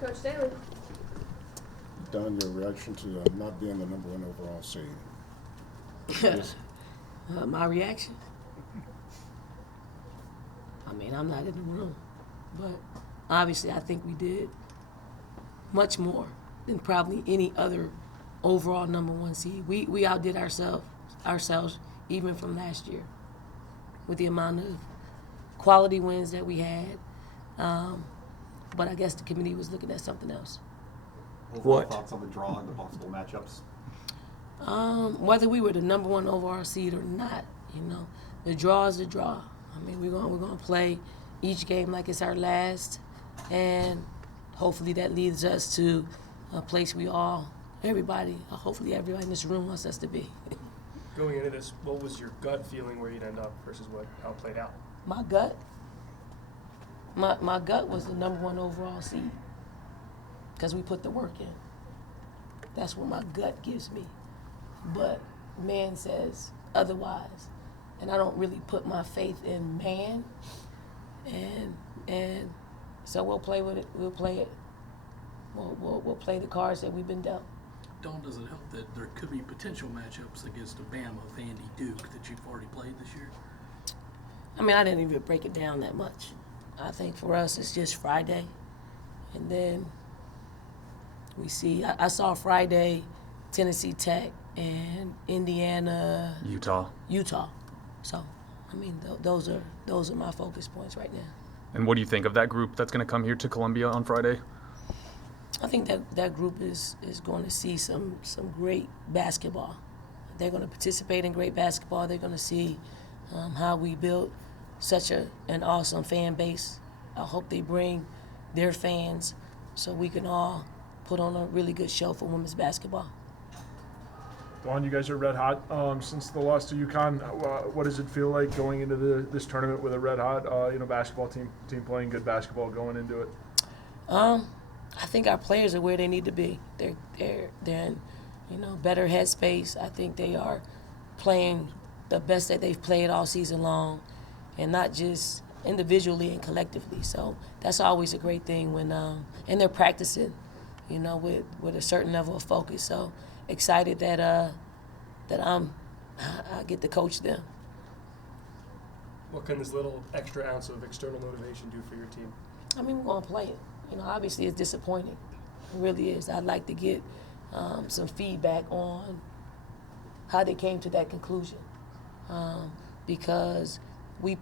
Coach Staley. Don, your reaction to not being the number 1 overall seed? Yes. My reaction? I mean, I'm not in the room, but obviously I think we did much more than probably any other overall number 1 seed. We outdid ourselves even from last year with the amount of quality wins that we had. But I guess the committee was looking at something else. Overall thoughts on the draw and the possible matchups? Whether we were the number 1 overall seed or not, the draw is the draw. I mean, we're gonna play each game like it's our last, and hopefully that leads us to a place hopefully everybody in this room wants us to be. Going into this, what was your gut feeling where you'd end up versus how it played out? My gut was the number 1 overall seed because we put the work in. That's what my gut gives me. But man says otherwise. And I don't really put my faith in man. And so we'll play with it. We'll play it. We'll play the cards that we've been dealt. Dawn, does it help that there could be potential matchups against Bama, Vandy, Duke that you've already played this year? I mean, I didn't even break it down that much. I think for us it's just Friday. And then we see, I saw Friday, Tennessee Tech and Indiana. Utah. So, I mean, those are my focus points right now. And what do you think of that group that's going to come here to Columbia on Friday? I think that group is going to see some great basketball. They're going to participate in great basketball. They're going to see how we built such an awesome fan base. I hope they bring their fans so we can all put on a really good show for women's basketball. Dawn, you guys are red hot since the loss to UConn. What does it feel like going into this tournament with a red hot basketball team playing good basketball going into it? I think our players are where they need to be. They're in better headspace. I think they are playing the best that they've played all season long, and not just individually and collectively. So that's always a great thing when and they're practicing, with a certain level of focus. So excited that I get to coach them. What can this little extra ounce of external motivation do for your team? I mean, we're going to play it. Obviously it's disappointing. It really is. I'd like to get some feedback on how they came to that conclusion because we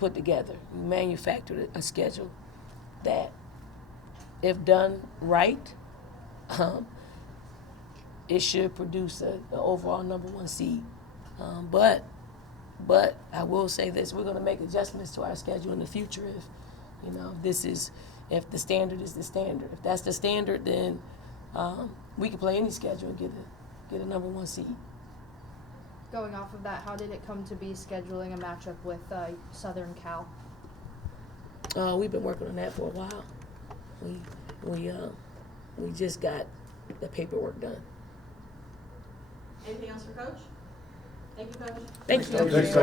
manufactured a schedule that, if done right, it should produce an overall number 1 seed. But I will say this: we're going to make adjustments to our schedule in the future if the standard is the standard. If that's the standard, then we can play any schedule and get a number 1 seed. Going off of that, how did it come to be scheduling a matchup with Southern Cal? We've been working on that for a while. We just got the paperwork done. Anything else for Coach? Thank you, Coach. Thanks, Coach. Thanks,